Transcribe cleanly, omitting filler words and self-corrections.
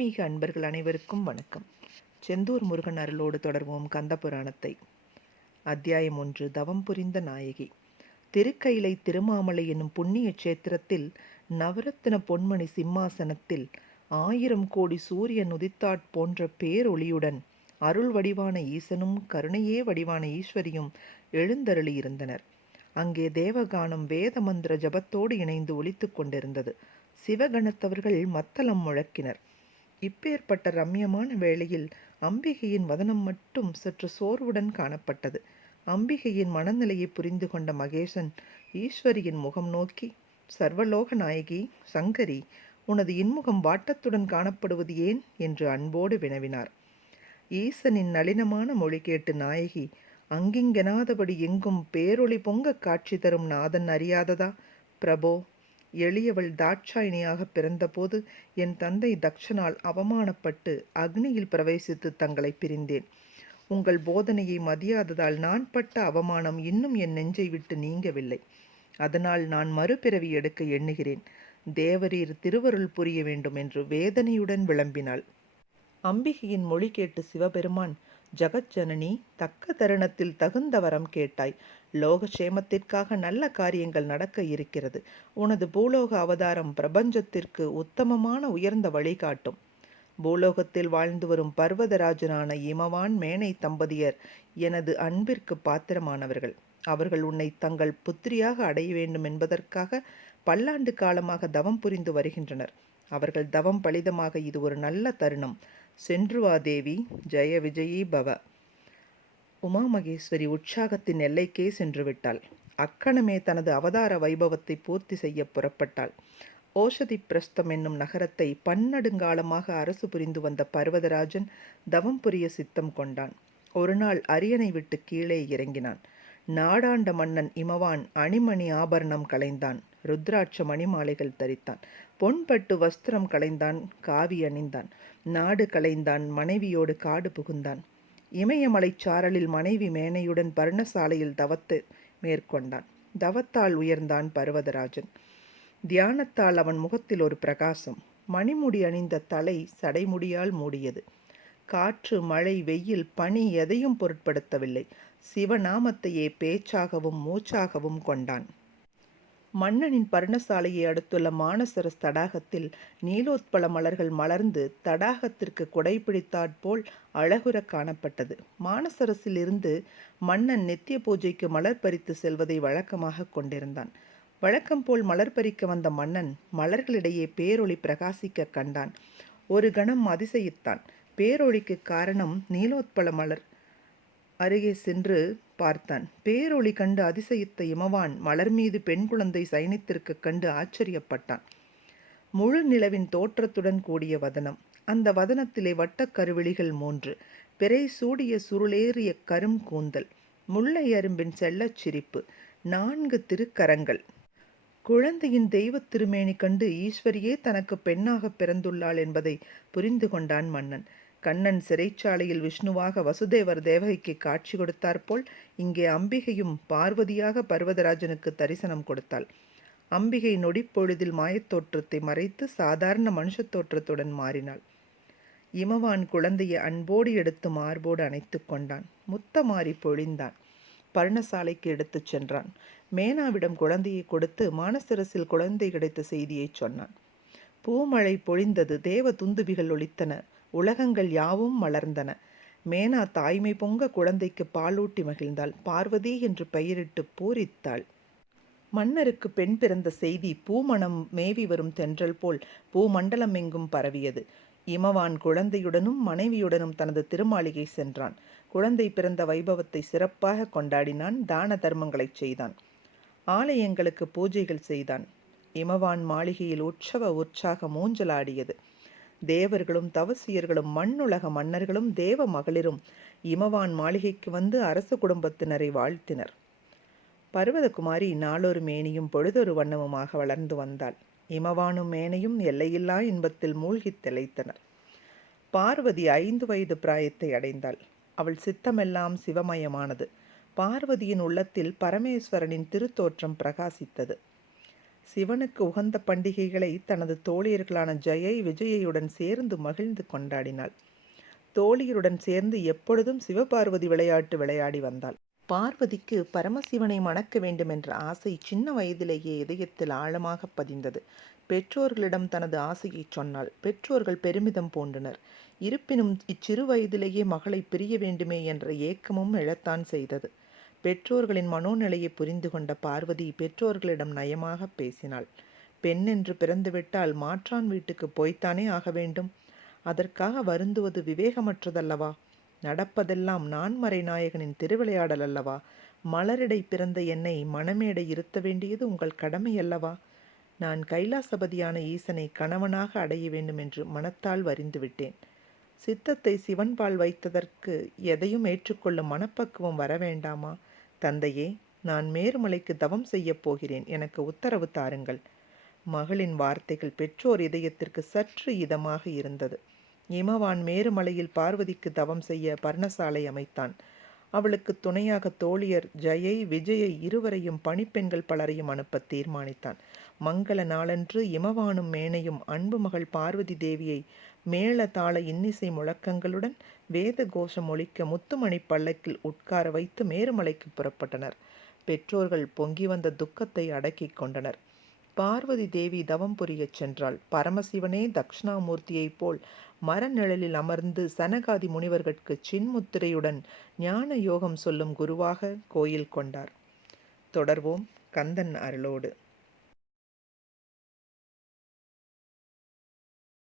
ஆன்மீக அன்பர்கள் அனைவருக்கும் வணக்கம். செந்தூர் முருகன் அருளோடு தொடர்வோம் கந்தபுராணத்தை. அத்தியாயம் 1. தவம் புரிந்த நாயகி. திருக்கைலை திருமாமலை என்னும் புண்ணிய கஷேத்திரத்தில் நவரத்தின பொன்மணி சிம்மாசனத்தில் 1000 கோடி சூரியன் உதித்தாற் போன்ற பேரொளியுடன் அருள் வடிவான ஈசனும் கருணையே வடிவான ஈஸ்வரியும் எழுந்தருளியிருந்தனர். அங்கே தேவகானம் வேத மந்திர ஜபத்தோடு இணைந்து ஒலித்து கொண்டிருந்தது. சிவகணத்தவர்கள் மத்தளம் முழக்கினர். இப்பேற்பட்ட ரம்யமான வேளையில் அம்பிகையின் வதனம் மட்டும் சற்று சோர்வுடன் காணப்பட்டது. அம்பிகையின் மனநிலையை புரிந்து கொண்ட மகேசன் ஈஸ்வரியின் முகம் நோக்கி, சர்வலோக நாயகி சங்கரி, உனது இன்முகம் வாட்டத்துடன் காணப்படுவது ஏன் என்று அன்போடு வினவினார். ஈசனின் நளினமான மொழி கேட்டு நாயகி, அங்கிங்கெனாதபடி எங்கும் பேரொளி பொங்க காட்சி தரும் நாதன் அறியாததா பிரபோ? எளியவள் தாட்சாயினியாக பிறந்தபோது என் தந்தை தக்ஷனால் அவமானப்பட்டு அக்னியில் பிரவேசித்து தங்களை பிரிந்தேன். உங்கள் போதனையை மதியாததால் நான் பட்ட அவமானம் இன்னும் என் நெஞ்சை விட்டு நீங்கவில்லை. அதனால் நான் மறுபிறவி எடுக்க எண்ணுகிறேன். தேவரீர் திருவருள் புரிய வேண்டும் என்று வேதனையுடன் விளம்பினாள். அம்பிகையின் மொழி கேட்டு சிவபெருமான், ஜகஜனனி, தக்க தருணத்தில் தகுந்த வரம் கேட்டாய். லோகக்ஷேமத்திற்காக நல்ல காரியங்கள் நடக்க இருக்கிறது. உனது பூலோக அவதாரம் பிரபஞ்சத்திற்கு உத்தமமான உயர்ந்த வழிகாட்டும். பூலோகத்தில் வாழ்ந்து வரும் பர்வதராஜனான இமவான் மேனை தம்பதியர் எனது அன்பிற்கு பாத்திரமானவர்கள். அவர்கள் உன்னை தங்கள் புத்திரியாக அடைய வேண்டும் என்பதற்காக பல்லாண்டு காலமாக தவம் புரிந்து வருகின்றனர். அவர்கள் தவம் பலிதமாக இது ஒரு நல்ல தருணம். சென்று வா தேவி. ஜெய விஜயீ பவ. உமா மகேஸ்வரி உற்சாகத்தின் எல்லைக்கே சென்று விட்டாள். அக்கணமே தனது அவதார வைபவத்தை பூர்த்தி செய்ய புறப்பட்டாள். ஓஷதி பிரஸ்தம் என்னும் நகரத்தை பன்னெடுங்காலமாக அரசு புரிந்து வந்த பர்வதராஜன் தவம் புரிய சித்தம் கொண்டான். ஒரு நாள் அரியணை விட்டு கீழே இறங்கினான். நாடாண்ட மன்னன் இமவான் அணிமணி ஆபரணம் களைந்தான். ருத்ராட்ச மணிமாலைகள் தரித்தான். பொன்பட்டு வஸ்திரம் களைந்தான். காவி அணிந்தான். நாடு களைந்தான். மனைவியோடு காடு புகுந்தான். இமயமலை சாரலில் மனைவி மேனையுடன் பர்ணசாலையில் தவத்தை மேற்கொண்டான். தவத்தால் உயர்ந்தான் பர்வதராஜன். தியானத்தால் அவன் முகத்தில் ஒரு பிரகாசம். மணிமுடி அணிந்த தலை சடைமுடியால் மூடியது. காற்று, மழை, வெயில், பனி எதையும் பொருட்படுத்தவில்லை. சிவநாமத்தையே பேச்சாகவும் மூச்சாகவும் கொண்டான். மன்னனின் பர்ணசாலையை அடுத்துள்ள மானசரஸ் தடாகத்தில் நீலோத்பல மலர்கள் மலர்ந்து தடாகத்திற்கு குடைபிடித்தாற்போல் அழகுற காணப்பட்டது. மானசரஸில் இருந்து மன்னன் நித்திய பூஜைக்கு மலர் பறித்து செல்வதை வழக்கமாக கொண்டிருந்தான். வழக்கம் போல் மலர் பறிக்க வந்த மன்னன் மலர்களிடையே பேரொளி பிரகாசிக்க கண்டான். ஒரு கணம் அதிசயித்தான். பேரொளிக்கு காரணம் நீலோத்பல மலர் அருகே சென்று பார்த்தான். பேரொளி கண்டு அதிசயித்த இமவான் மலர் மீது பெண் குழந்தை சயனித்திருக்க கண்டு ஆச்சரியப்பட்டான். முழு நிலவின் தோற்றத்துடன் கூடிய வதனம். அந்த வதனத்திலே வட்டக் கருவிழிகள் 3, பிறை சூடிய சுருளேறிய கரும் கூந்தல், முல்லை அரும்பின் செல்லச் சிரிப்பு, 4 திருக்கரங்கள். குழந்தையின் தெய்வத் திருமேனி கண்டு ஈஸ்வரியே தனக்கு பெண்ணாக பிறந்துள்ளாள் என்பதை புரிந்து கொண்டான் மன்னன். கண்ணன் சிறைச்சாலையில் விஷ்ணுவாக வசுதேவர் தேவகிக்கு காட்சி கொடுத்தாற்போல் இங்கே அம்பிகையும் பார்வதியாக பர்வதராஜனுக்கு தரிசனம் கொடுத்தாள். அம்பிகை நொடிப்பொழுதில் மாயத்தோற்றத்தை மறைத்து சாதாரண மனுஷத் தோற்றத்துடன் மாறினாள். இமவான் குழந்தையை அன்போடு எடுத்து மார்போடு அணைத்து கொண்டான். முத்தமாறி பொழிந்தான். பர்ணசாலைக்கு எடுத்துச் சென்றான். மேனாவிடம் குழந்தையை கொடுத்து மானசரஸில் குழந்தை கிடைத்த செய்தியை சொன்னான். பூமழை பொழிந்தது. தேவ துந்துபிகள் ஒலித்தன. உலகங்கள் யாவும் மலர்ந்தன. மேனா தாய்மை பொங்க குழந்தைக்கு பாலூட்டி மகிழ்ந்தாள். பார்வதி என்று பெயரிட்டு பூரித்தாள். மன்னருக்கு பெண் பிறந்த செய்தி பூமணம் மேவி வரும் தென்றல் போல் பூமண்டலம் எங்கும் பரவியது. இமவான் குழந்தையுடனும் மனைவியுடனும் தனது திருமாளிகை சென்றான். குழந்தை பிறந்த வைபவத்தை சிறப்பாக கொண்டாடினான். தான தர்மங்களை செய்தான். ஆலயங்களுக்கு பூஜைகள் செய்தான். இமவான் மாளிகையில் உற்சாக ஊஞ்சலாடியது. தேவர்களும் தவசியர்களும் மண்ணுலக மன்னர்களும் தேவ மகளிரும் இமவான் மாளிகைக்கு வந்து அரச குடும்பத்தினரை வாழ்த்தினர். பர்வதகுமாரி நாளொரு மேனியும் பொழுதொரு வண்ணமுமாக வளர்ந்து வந்தாள். இமவானும் மேனையும் எல்லையில்லா இன்பத்தில் மூழ்கித் திளைத்தனர். பார்வதி 5 வயது பிராயத்தை அடைந்தாள். அவள் சித்தமெல்லாம் சிவமயமானது. பார்வதியின் உள்ளத்தில் பரமேஸ்வரனின் திருத்தோற்றம் பிரகாசித்தது. சிவனுக்கு உகந்த பண்டிகைகளை தனது தோழியர்களான ஜெயை விஜயையுடன் சேர்ந்து மகிழ்ந்து கொண்டாடினாள். தோழியருடன் சேர்ந்து எப்பொழுதும் சிவபார்வதி விளையாட்டு விளையாடி வந்தாள். பார்வதிக்கு பரமசிவனை மணக்க வேண்டுமென்ற ஆசை சின்ன வயதிலேயே இதயத்தில் ஆழமாக பதிந்தது. பெற்றோர்களிடம் தனது ஆசையை சொன்னாள். பெற்றோர்கள் பெருமிதம் பூண்டனர். இருப்பினும் இச்சிறு வயதிலேயே மகளை பிரிய வேண்டுமே என்ற ஏக்கமும் எழத்தான் செய்தது. பெற்றோர்களின் மனோநிலையை புரிந்து கொண்ட பார்வதி பெற்றோர்களிடம் நயமாக பேசினாள். பெண் என்று பிறந்துவிட்டால் மாற்றான் வீட்டுக்கு போய்த்தானே ஆக வேண்டும். அதற்காக வருந்துவது விவேகமற்றதல்லவா? நடப்பதெல்லாம் நான்மறை நாயகனின் திருவிளையாடல் அல்லவா? மலரிடை பிறந்த என்னை மணமேடை இருத்த வேண்டியது உங்கள் கடமையல்லவா? நான் கைலாசபதியான ஈசனை கணவனாக அடைய வேண்டும் என்று மனத்தால் வரிந்துவிட்டேன். சித்தத்தை சிவன்பால் வைத்ததற்கு எதையும் ஏற்றுக்கொள்ளும் மனப்பக்குவம் வர வேண்டாமா? தந்தையே, நான் மேருமலைக்கு தவம் செய்யப் போகிறேன். எனக்கு உத்தரவு தாருங்கள். மகளின் வார்த்தைகள் பெற்றோர் இதயத்திற்கு சற்று இதமாக இருந்தது. இமவான் மேருமலையில் பார்வதிக்கு தவம் செய்ய பர்ணசாலை அமைத்தான். அவளுக்கு துணையாக தோழியர் ஜெயை விஜயை இருவரையும் பணிப்பெண்கள் பலரையும் அனுப்ப தீர்மானித்தான். மங்கள நாளன்று இமவானும் மேனையும் அன்பு மகள் பார்வதி தேவியை மேள தாள இன்னிசை முழக்கங்களுடன் வேத கோஷம் ஒலிக்க முத்துமணி பல்லக்கில் உட்கார வைத்து மேருமலைக்கு புறப்பட்டனர். பெற்றோர்கள் பொங்கி வந்த துக்கத்தை அடக்கிக் கொண்டனர். பார்வதி தேவி தவம் புரியச் சென்றாள். பரமசிவனே தக்ஷணாமூர்த்தியைப் போல் மரநிழலில் அமர்ந்து சனகாதி முனிவர்கட்கு சின்முத்திரையுடன் ஞான யோகம் சொல்லும் குருவாக கோயில் கொண்டார். தொடர்வோம் கந்தன் அருளோடு.